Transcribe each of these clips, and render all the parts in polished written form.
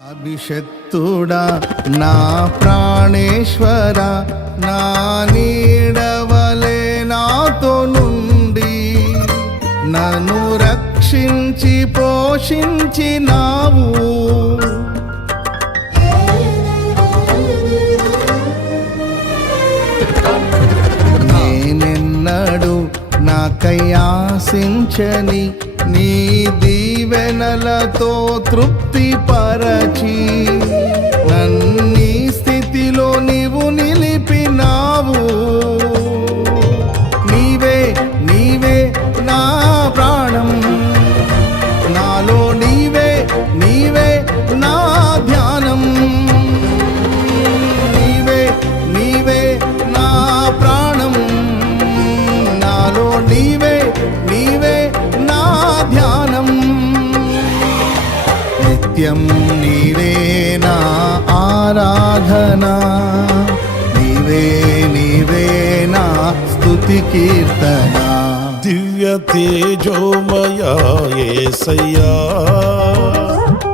అభిషక్తుడా నా ప్రాణేశ్వర, నా నీడవలే నాతో నుండి నన్ను రక్షించి పోషించినావు. నేనెన్నడు నాకై ఆశించని నీ దీవెనలతో తృప్తి పరచి నన్నీ స్థితిలో నీవు నిలిపినావు. నీవే నీవే నా ప్రాణం, నాలో నీవే నీవే నా ధ్యానం. నీవే నీవే నా ప్రాణం, నాలో నీవే నీవే నా ధ్యానం. నిత్యం నీవే నా ఆరాధన, నీవే నీవే నా స్తుతి కీర్తన. దివ్య తేజోమయా యేసయ్యా,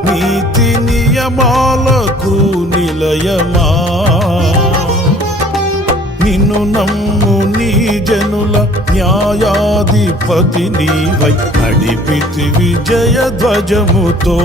నీతి నియమాలకు నిలయమా, నిన్ను నమ్ము నీ జనుల న్యాయాధిపతి నీవై నడిపితి విజయ ధ్వజముతో.